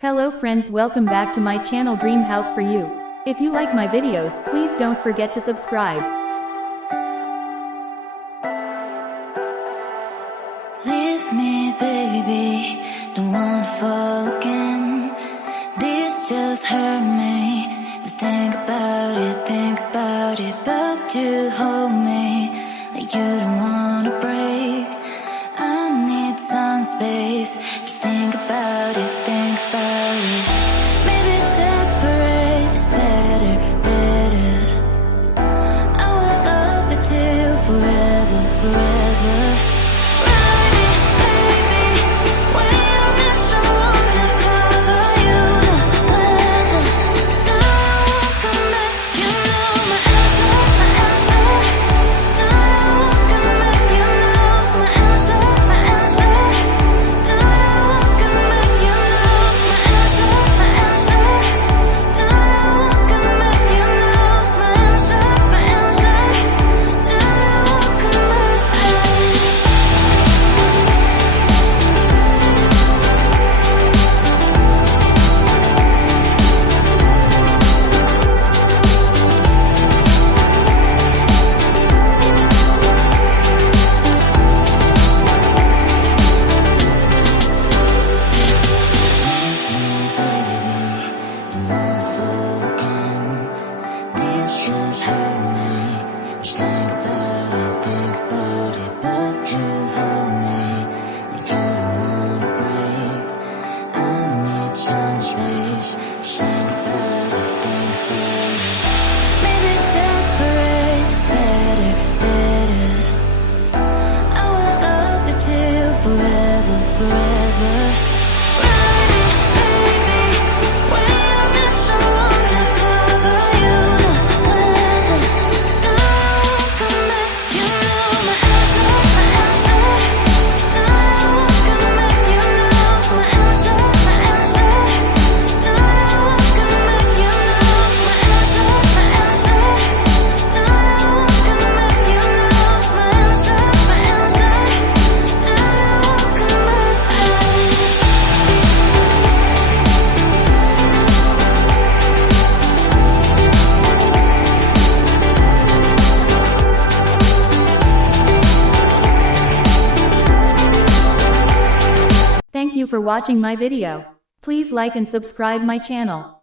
Hello friends, welcome back to my channel Dream House for You. If you like my videos, please don't forget to subscribe. Leave me, baby, don't wanna fall again. This just hurt me. Just think about it, but you hold me like you don't wanna break. I need some space. Just think about it. Maybe separate is better. I will love you till forever. Thank you for watching my video. Please like and subscribe my channel.